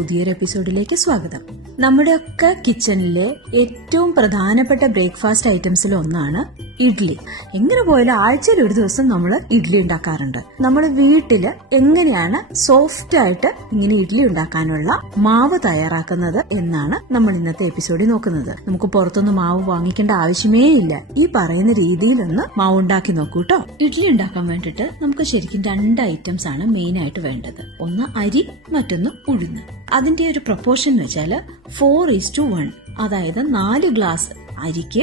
പുതിയൊരു എപ്പിസോഡിലേക്ക് സ്വാഗതം. നമ്മുടെയൊക്കെ കിച്ചണിലെ ഏറ്റവും പ്രധാനപ്പെട്ട ബ്രേക്ക്ഫാസ്റ്റ് ഐറ്റംസിൽ ഒന്നാണ് ഇഡ്ലി. എങ്ങനെ പോയാലും ആഴ്ചയിൽ ഒരു ദിവസം നമ്മൾ ഇഡ്ലി ഉണ്ടാക്കാറുണ്ട്. നമ്മൾ വീട്ടില് എങ്ങനെയാണ് സോഫ്റ്റ് ആയിട്ട് ഇങ്ങനെ ഇഡ്ലി ഉണ്ടാക്കാനുള്ള മാവ് തയ്യാറാക്കുന്നത് എന്നാണ് നമ്മൾ ഇന്നത്തെ എപ്പിസോഡിൽ നോക്കുന്നത്. നമുക്ക് പുറത്തൊന്നും മാവ് വാങ്ങിക്കേണ്ട ആവശ്യമേ ഇല്ല. ഈ പറയുന്ന രീതിയിലൊന്ന് മാവ് ഉണ്ടാക്കി നോക്കൂട്ടോ. ഇഡ്ലി ഉണ്ടാക്കാൻ വേണ്ടിട്ട് നമുക്ക് ശരിക്കും 2 ഐറ്റംസ് ആണ് മെയിൻ ആയിട്ട് വേണ്ടത്. ഒന്ന് അരി, മറ്റൊന്ന് ഉഴുന്ന്. അതിന്റെ ഒരു പ്രൊപ്പോർഷൻ വെച്ചാൽ 4:1, അതായത് 4 ഗ്ലാസ് അരിക്ക്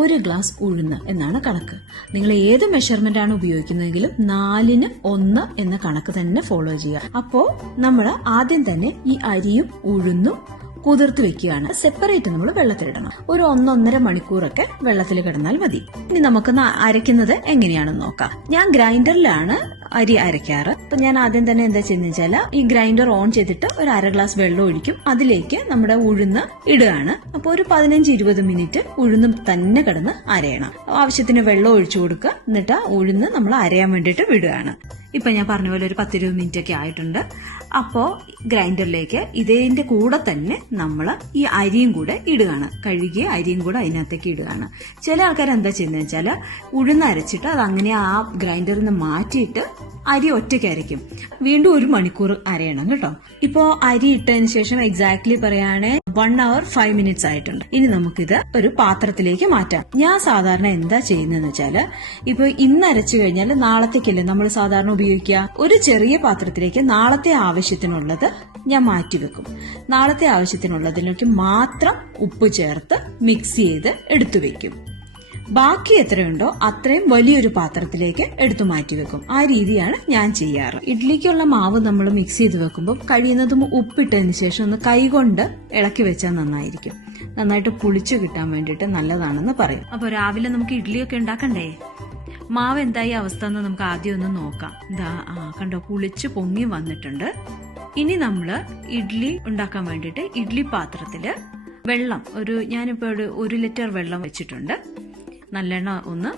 1 ഗ്ലാസ് ഉഴുന്ന് എന്നാണ് കണക്ക്. നിങ്ങൾ ഏത് മെഷർമെന്റ് ആണ് ഉപയോഗിക്കുന്നതെങ്കിലും 4:1 എന്ന കണക്ക് തന്നെ ഫോളോ ചെയ്യുക. അപ്പോ നമ്മൾ ആദ്യം തന്നെ ഈ അരിയും ഉഴുന്നും കുതിർത്ത് വെക്കുകയാണ്. സെപ്പറേറ്റ് നമ്മൾ വെള്ളത്തിലിടണം. ഒരു 1-1.5 മണിക്കൂറൊക്കെ വെള്ളത്തിൽ കിടന്നാൽ മതി. ഇനി നമുക്ക് അരയ്ക്കുന്നത് എങ്ങനെയാണെന്ന് നോക്കാം. ഞാൻ ഗ്രൈൻഡറിലാണ് അരി അരയ്ക്കാറ്. അപ്പൊ ഞാൻ ആദ്യം തന്നെ എന്താ ചെയ്യുന്നത് വെച്ചാൽ ഈ ഗ്രൈൻഡർ ഓൺ ചെയ്തിട്ട് ഒരു 1/2 ഗ്ലാസ് വെള്ളം ഒഴിക്കും. അതിലേക്ക് നമ്മുടെ ഉഴുന്ന് ഇടുകയാണ്. അപ്പൊ ഒരു 15-20 മിനിറ്റ് ഉഴുന്ന് തന്നെ കിടന്ന് അരയണം. ആവശ്യത്തിന് വെള്ളം ഒഴിച്ചു കൊടുക്കുക. എന്നിട്ട് ഉഴുന്ന് നമ്മൾ അരയാൻ വേണ്ടിയിട്ട് വിടുകയാണ്. ഇപ്പൊ ഞാൻ പറഞ്ഞ പോലെ ഒരു 10-20 മിനിറ്റ് ഒക്കെ ആയിട്ടുണ്ട്. അപ്പോ ഗ്രൈൻഡറിലേക്ക് ഇതിന്റെ കൂടെ തന്നെ നമ്മൾ ഈ അരിയും കൂടെ ഇടുകയാണ്. കഴുകിയ അരിയും കൂടെ അതിനകത്തേക്ക് ഇടുകയാണ്. ചില ആൾക്കാർ എന്താ ചെയ്യുന്നത് വെച്ചാൽ ഉഴുന്ന് അരച്ചിട്ട് അത് അങ്ങനെ ആ ഗ്രൈൻഡറിൽ നിന്ന് മാറ്റിയിട്ട് അരി ഒറ്റയ്ക്ക് അരയ്ക്കും. വീണ്ടും 1 മണിക്കൂർ അരയണം കേട്ടോ. ഇപ്പോ അരി ഇട്ടതിന് ശേഷം എക്സാക്ട്ലി പറയുകയാണെങ്കിൽ 1 hour 5 minutes ആയിട്ടുണ്ട്. ഇനി നമുക്കിത് ഒരു പാത്രത്തിലേക്ക് മാറ്റാം. ഞാൻ സാധാരണ എന്താ ചെയ്യുന്നതെന്ന് വെച്ചാല് ഇപ്പൊ ഇന്ന് അരച്ചു കഴിഞ്ഞാൽ നാളത്തേക്കല്ലേ നമ്മൾ സാധാരണ ഉപയോഗിക്കുക. ഒരു ചെറിയ പാത്രത്തിലേക്ക് നാളത്തെ ആവശ്യത്തിനുള്ളത് ഞാൻ മാറ്റിവെക്കും. നാളത്തെ ആവശ്യത്തിനുള്ളതിലേക്ക് മാത്രം ഉപ്പ് ചേർത്ത് മിക്സ് ചെയ്ത് എടുത്തു വെക്കും. ബാക്കി എത്രയുണ്ടോ അത്രയും വലിയൊരു പാത്രത്തിലേക്ക് എടുത്തു മാറ്റിവെക്കും. ആ രീതിയാണ് ഞാൻ ചെയ്യാറ്. ഇഡ്ലിക്കുള്ള മാവ് നമ്മൾ മിക്സ് ചെയ്ത് വെക്കുമ്പോൾ കഴിയുന്നതും ഉപ്പിട്ടതിന് ശേഷം ഒന്ന് കൈകൊണ്ട് ഇളക്കി വെച്ചാൽ നന്നായിരിക്കും. നന്നായിട്ട് പുളിച്ചു കിട്ടാൻ വേണ്ടിയിട്ട് നല്ലതാണെന്ന് പറയും. അപ്പൊ രാവിലെ നമുക്ക് ഇഡ്ലിയൊക്കെ ഉണ്ടാക്കണ്ടേ? മാവ് എന്തായി അവസ്ഥ എന്ന് നമുക്ക് ആദ്യം ഒന്ന് നോക്കാം. കണ്ടോ, പുളിച്ച് പൊങ്ങി വന്നിട്ടുണ്ട്. ഇനി നമ്മള് ഇഡ്ലി ഉണ്ടാക്കാൻ വേണ്ടിയിട്ട് ഇഡ്ലി പാത്രത്തില് വെള്ളം ഞാനിപ്പോ 1 ലിറ്റർ വെള്ളം വെച്ചിട്ടുണ്ട്. നല്ലെണ്ണ ഒന്ന്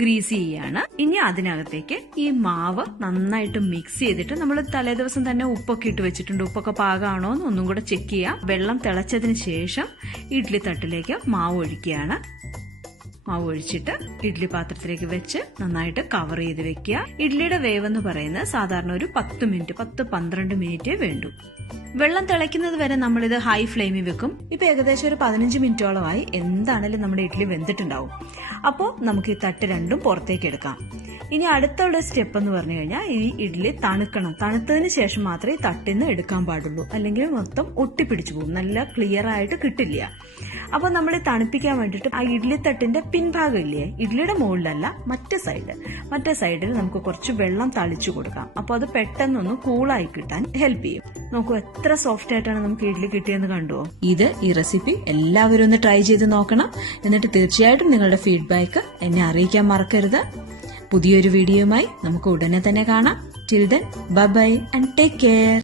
ഗ്രീസ് ചെയ്യാണ്. ഇനി അതിനകത്തേക്ക് ഈ മാവ് നന്നായിട്ട് മിക്സ് ചെയ്തിട്ട് നമ്മൾ തലേദിവസം തന്നെ ഉപ്പൊക്കെ ഇട്ട് വെച്ചിട്ടുണ്ട്. ഉപ്പൊക്കെ പാകമാണോ എന്ന് ഒന്നും കൂടെ ചെക്ക് ചെയ്യാം. വെള്ളം തിളച്ചതിന് ശേഷം ഇഡ്ലി തട്ടിലേക്ക് മാവ് ഒഴിക്കുകയാണ്. മാവ് ഒഴിച്ചിട്ട് ഇഡ്ലി പാത്രത്തിലേക്ക് വെച്ച് നന്നായിട്ട് കവർ ചെയ്ത് വെക്കുക. ഇഡ്ലിയുടെ വേവ് എന്ന് പറയുന്നത് സാധാരണ ഒരു 10-12 മിനിറ്റേ വേണ്ടൂ. വെള്ളം തിളയ്ക്കുന്നത് വരെ നമ്മളിത് ഹൈ ഫ്ലെയിമിൽ വെക്കും. ഇപ്പൊ ഏകദേശം ഒരു 15 മിനിറ്റോളമായി. എന്താണേലും നമ്മുടെ ഇഡ്ലി വെന്തിട്ടുണ്ടാവും. അപ്പോൾ നമുക്ക് ഈ തട്ട് രണ്ടും പുറത്തേക്ക് എടുക്കാം. ഇനി അടുത്തുള്ള സ്റ്റെപ്പ് എന്ന് പറഞ്ഞു കഴിഞ്ഞാൽ ഈ ഇഡ്ലി തണുക്കണം. തണുത്തതിന് ശേഷം മാത്രമേ തട്ടിന്ന് എടുക്കാൻ പാടുള്ളൂ. അല്ലെങ്കിൽ മൊത്തം ഒട്ടിപ്പിടിച്ചു പോകും, നല്ല ക്ലിയർ ആയിട്ട് കിട്ടില്ല. അപ്പൊ നമ്മൾ തണുപ്പിക്കാൻ വേണ്ടിയിട്ട് ആ ഇഡ്ലി തട്ടിന്റെ പിൻഭാഗം ഇല്ലേ, ഇഡ്ലിയുടെ മുകളിലല്ല, മറ്റേ സൈഡിൽ നമുക്ക് കുറച്ച് വെള്ളം തളിച്ചു കൊടുക്കാം. അപ്പൊ അത് പെട്ടെന്നൊന്ന് കൂളായി കിട്ടാൻ ഹെൽപ്പ് ചെയ്യും. നോക്കൂ എത്ര സോഫ്റ്റ് ആയിട്ടാണ് നമുക്ക് ഇഡ്ലി കിട്ടിയെന്ന് കണ്ടുവോ? ഈ റെസിപ്പി എല്ലാവരും ഒന്ന് ട്രൈ ചെയ്ത് നോക്കണം. എന്നിട്ട് തീർച്ചയായിട്ടും നിങ്ങളുടെ ഫീഡ്ബാക്ക് എന്നെ അറിയിക്കാൻ മറക്കരുത്. പുതിയൊരു വീഡിയോയുമായി നമുക്ക് ഉടനെ തന്നെ കാണാം. Till then bye bye and take care.